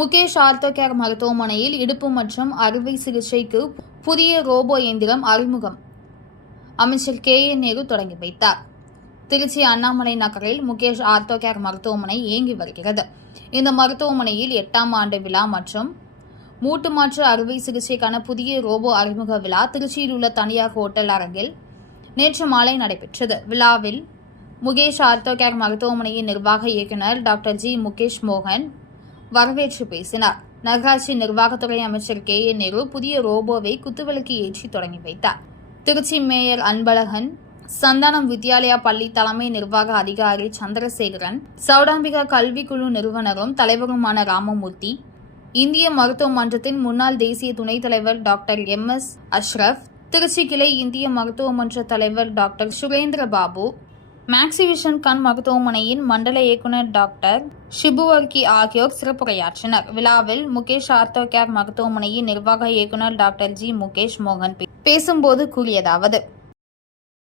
Mukesh ortho care மருத்துவமனையில் இடுப்பு மற்றும் அறுவை சிகிச்சைக்கு புதிய ரோபோ இயந்திரம் அறிமுகம். அமைச்சர் கே. என். நேரு தொடங்கி வைத்தார். திருச்சி அண்ணாமலை நகரில் முகேஷ் ஆர்த்தோ கேர் மருத்துவமனை இயங்கி வருகிறது. இந்த மருத்துவமனையில் எட்டாம் ஆண்டு விழா மற்றும் மூட்டு மாற்று அறுவை சிகிச்சைக்கான புதிய ரோபோ அறிமுக விழா திருச்சியில் உள்ள தனியார் ஹோட்டல் அரங்கில் நேற்று மாலை நடைபெற்றது. விழாவில் முகேஷ் ஆர்த்தோ கேர் மருத்துவமனையின் நிர்வாக இயக்குநர் டாக்டர் ஜி. முகேஷ் மோகன் வரவேற்று பேசினார். நகராட்சி நிர்வாகத்துறை அமைச்சர் கே. என் நேரு புதிய ரோபோவை குத்துவிளக்கு ஏற்றி தொடங்கி வைத்தார். திருச்சி மேயர் அன்பழகன் சந்தானம் வித்யாலயா பள்ளி தலைமை நிர்வாக அதிகாரி சந்திரசேகரன் சௌடாம்பிகா கல்விக்குழு நிறுவனரும் தலைவருமான ராமமூர்த்தி இந்திய மருத்துவ மன்றத்தின் முன்னாள் தேசிய துணைத் தலைவர் doctor M. S. Ashraf Trichy கிளை இந்திய மருத்துவ மன்ற தலைவர் டாக்டர் சுரேந்திர பாபு மேக்ஸிவிஷன் கண் மருத்துவமனையின் மண்டல இயக்குனர் டாக்டர் ஷிபுவர்கி ஆகியோர் சிறப்புரையாற்றினர். விழாவில் முகேஷ் ஆர்த்தோ கேர் மருத்துவமனையின் நிர்வாக இயக்குனர் டாக்டர் ஜி முகேஷ் மோகன் பேசும்போது கூறியதாவது